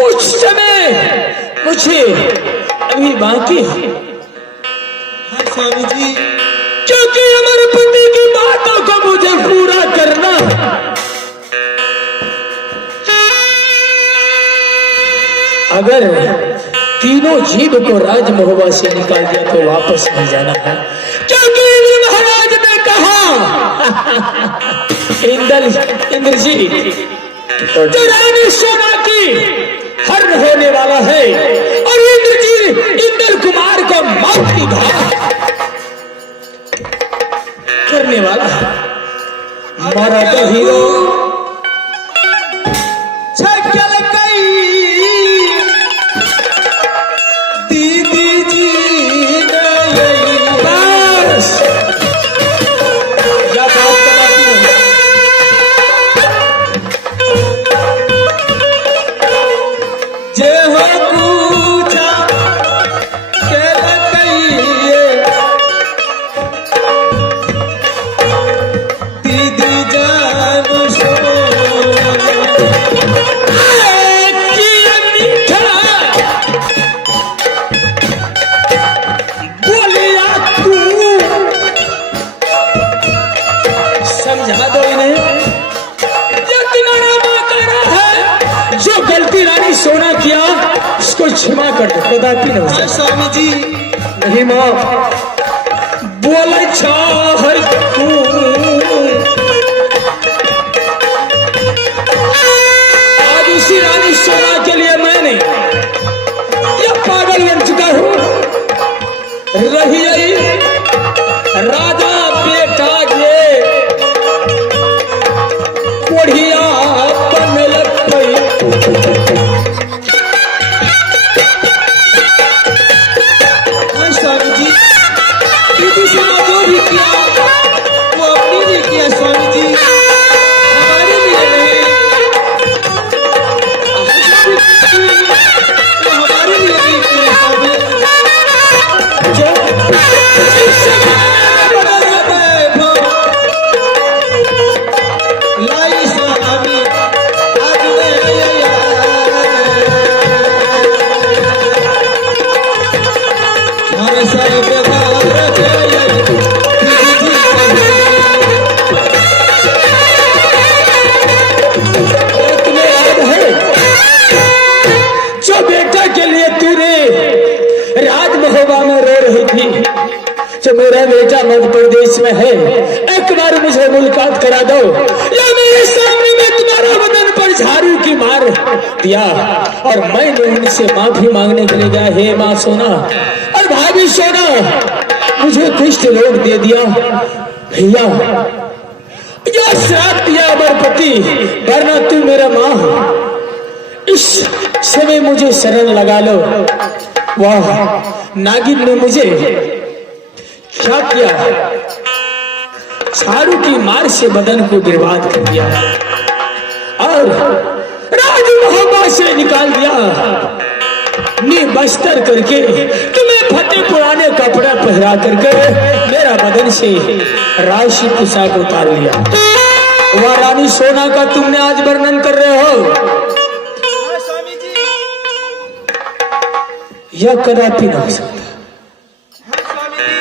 कुछ समय मुझे अभी बाकी है। हाँ स्वामी जी, क्योंकि हमारे पति की बातों को मुझे पूरा करना है। अगर तीनों जीव को राजमहल से निकाल दिया तो वापस नहीं जाना है, क्योंकि इंद्र महाराज ने कहा इंद्र जी तो रानी सोना की हरण होने वाला है और इंद्र जी इंद्र कुमार को मौत की घात करने वाला है। मारा तो हीरो छकल गई दीदी जी नहीं। बस या बात कराती है। जे हो पूछा कल गई दीदी जान समझा दो इन्हें, ये तुम्हारा मौका है। जो गलती रानी सोना किया उसको क्षमा कर दो, कदापि नहीं। हाँ स्वामी जी, नहीं माँ, बोले चाह तू आज उसी रानी सोना के लिए मैंने यह पागल बन चुका हूँ। रही आई राजा बेटा ये कोढ़िया बन लग गई। हाँ स्वामी जी, दीदी से जो भी किया वो अपने लिए किया स्वामी जी, हमारे लिए नहीं। वो हमारे लिए नहीं किया स्वामी। लाई स्वामी आज हमारे सारे तुम्हें याद है जो बेटा के लिए तूने राजमहल में रो रही थी, जो मेरा बेटा मध्य प्रदेश में है, एक बार मुझे मुलाकात करा दो। या मेरे सामने में तुम्हारा बदन पर झाड़ू की मार दिया और मैंने उनसे माफी मांगने के लिए गया, हे माँ सोना और भाभी सोना मुझे कुष्ठ रोग दे दिया। भैया यह श्राप दिया अमरपति, वरना तू मेरा माँ हो। इस समय मुझे शरण लगा लो। वाह, नागिन ने मुझे क्या किया, झाड़ू की मार से बदन को बर्बाद कर दिया और राजमहल से निकाल दिया। बस्तर करके तुम्हें फतेह पुराने कपड़ा पहरा करके मेरा बदन से राशि पोशाक उतार लिया। वह रानी सोना का तुमने आज वर्णन कर रहे हो, हाँ स्वामी जी, यह कदापि ना हो सकता। हाँ स्वामी जी,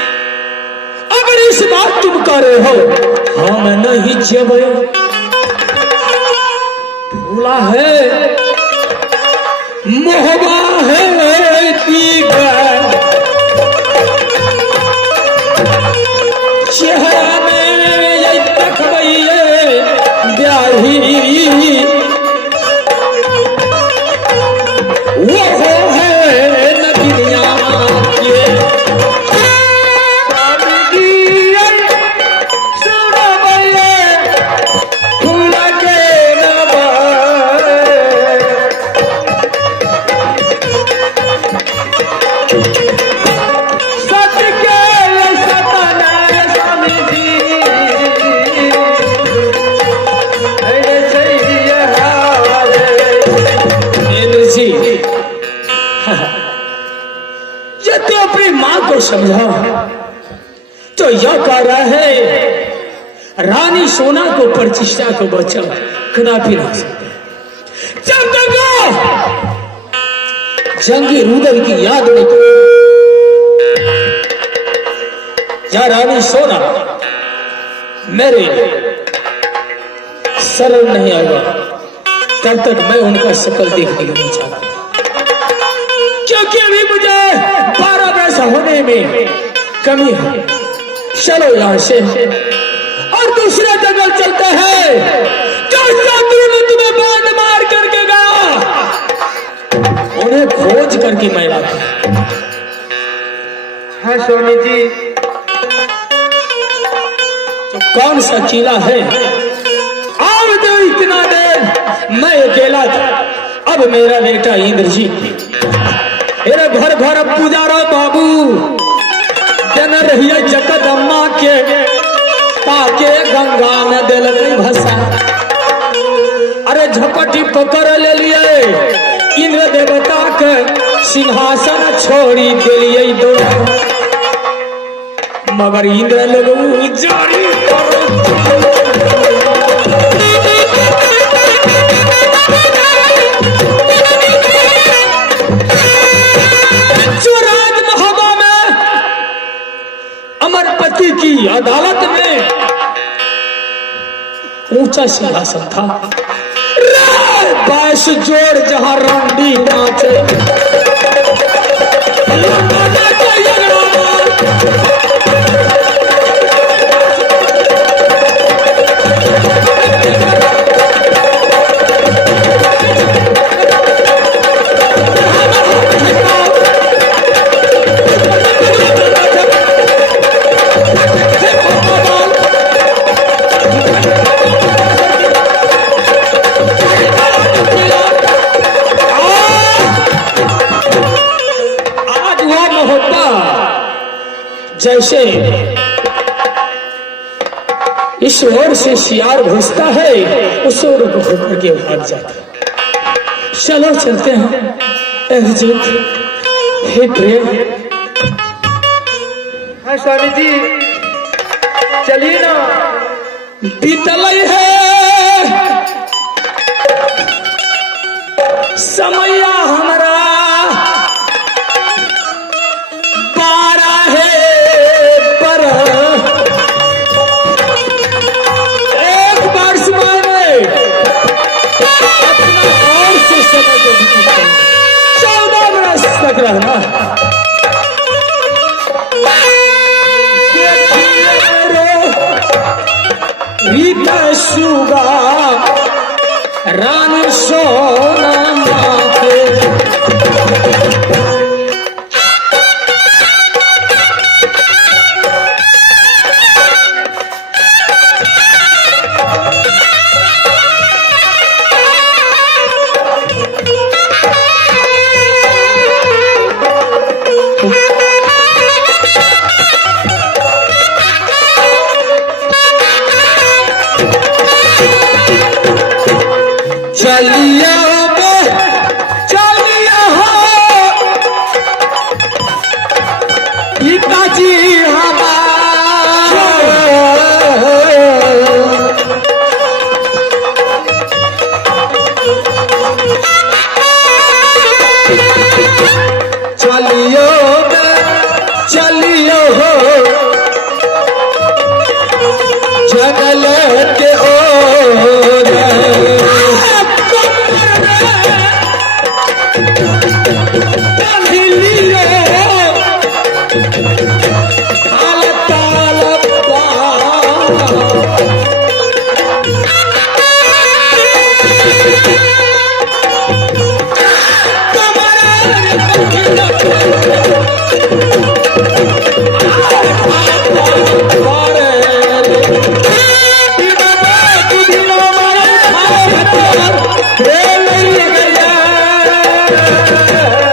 अगर इस बात तुम कर रहे हो, हाँ मैं नहीं जब भूला है मोहबा है चेहरा में तकबैये ब्याही वो है नदिया के समझा तो यह कह रहा है रानी सोना को प्रतिष्ठा को बचा कदापि नहीं सकते। जब तक जंगी रुदल की याद में या रानी सोना मेरे सरल नहीं आएगा तब तक मैं उनका शकल देखने को नहीं चाहता, क्योंकि अभी मुझे 12 वर्ष होने में कमी है। चलो यहां से और दूसरा जंगल चलते हैं जो शत्रु ने तुम्हें बांध मार करके गया, उन्हें खोज करके मैं लाता। हाँ स्वामी जी। तो कौन सा किला है? अब तो इतना देर मैं अकेला था, अब मेरा बेटा इंद्रजीत मेरे घर घर पुजारा बाबू जन रही जगदम्मा के ताके गंगा में दिल भसा। अरे झपटी पकड़ ले लिए इंद्र देवता के सिंहासन छोड़ी दिलिए दोनों, मगर इंद्र लोग जारी अमरपति की अदालत में ऊंचा सिंहासन था, 22 जोड़ जहां रंडी नाचे जैसे इस ओर से सियार घुसता है उस ओर को होकर के भाग जाता है। चलो चलते हैं अर्जुन, हे प्रेम। हाँ स्वामी जी चलिए ना। बीतल है समय हमारा रहना रीता सुगा रानी सोना माथे चलिया चलिया पिताजी चलियो चलियो हो जंगल के ओर Yeah.